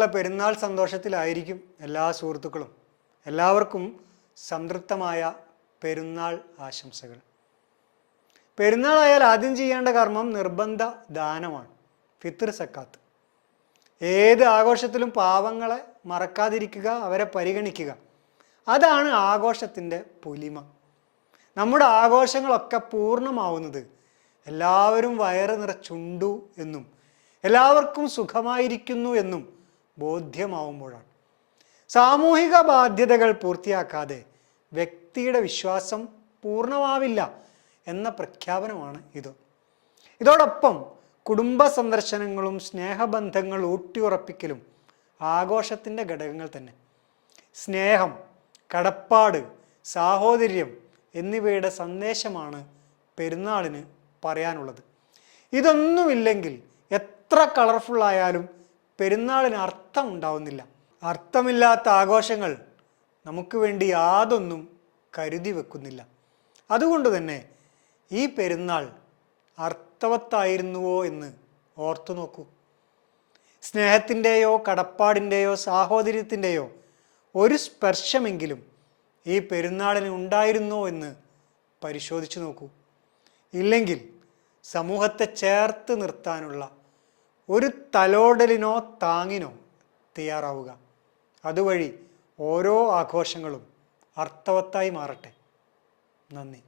വരാനുള്ള പെരുന്നാൾ സന്തോഷത്തിലായിരിക്കും എല്ലാ സുഹൃത്തുക്കളും. എല്ലാവർക്കും സംതൃപ്തമായ പെരുന്നാൾ ആശംസകൾ. പെരുന്നാളായാൽ ആദ്യം ചെയ്യേണ്ട കർമ്മം നിർബന്ധ ദാനമാണ്, ഫിത്ർ സക്കാത്ത്. ഏത് ആഘോഷത്തിലും പാവങ്ങളെ മറക്കാതിരിക്കുക, അവരെ പരിഗണിക്കുക, അതാണ് ആഘോഷത്തിൻ്റെ പൊലിമ. നമ്മുടെ ആഘോഷങ്ങളൊക്കെ പൂർണ്ണമാവുന്നത് എല്ലാവരും വയറ് നിറച്ചുണ്ടു എന്നും എല്ലാവർക്കും സുഖമായിരിക്കുന്നു എന്നും ബോധ്യമാവുമ്പോഴാണ്. സാമൂഹിക ബാധ്യതകൾ പൂർത്തിയാക്കാതെ വ്യക്തിയുടെ വിശ്വാസം പൂർണ്ണമാവില്ല എന്ന പ്രഖ്യാപനമാണ് ഇത്. ഇതോടൊപ്പം കുടുംബ സന്ദർശനങ്ങളും സ്നേഹബന്ധങ്ങൾ ഊട്ടിയുറപ്പിക്കലും ആഘോഷത്തിൻ്റെ ഘടകങ്ങൾ തന്നെ. സ്നേഹം, കടപ്പാട്, സാഹോദര്യം എന്നിവയുടെ സന്ദേശമാണ് പെരുന്നാളിന് പറയാനുള്ളത്. ഇതൊന്നുമില്ലെങ്കിൽ എത്ര കളർഫുള്ളായാലും പെരുന്നാളിന് അർത്ഥം ഉണ്ടാവുന്നില്ല. അർത്ഥമില്ലാത്ത ആഘോഷങ്ങൾ നമുക്ക് വേണ്ടി യാതൊന്നും കരുതി വെക്കുന്നില്ല. അതുകൊണ്ട് തന്നെ ഈ പെരുന്നാൾ അർത്ഥവത്തായിരുന്നുവോ എന്ന് ഓർത്തു നോക്കൂ. സ്നേഹത്തിൻ്റെയോ കടപ്പാടിൻ്റെയോ സാഹോദര്യത്തിൻ്റെയോ ഒരു സ്പർശമെങ്കിലും ഈ പെരുന്നാളിന് ഉണ്ടായിരുന്നോ എന്ന് പരിശോധിച്ചു നോക്കൂ. ഇല്ലെങ്കിൽ സമൂഹത്തെ ചേർത്ത് നിർത്താനുള്ള ഒരു തലോടലിനോ താങ്ങിനോ തയ്യാറാവുക. അതുവഴി ഓരോ ആഘോഷങ്ങളും അർത്ഥവത്തായി മാറട്ടെ. നന്ദി.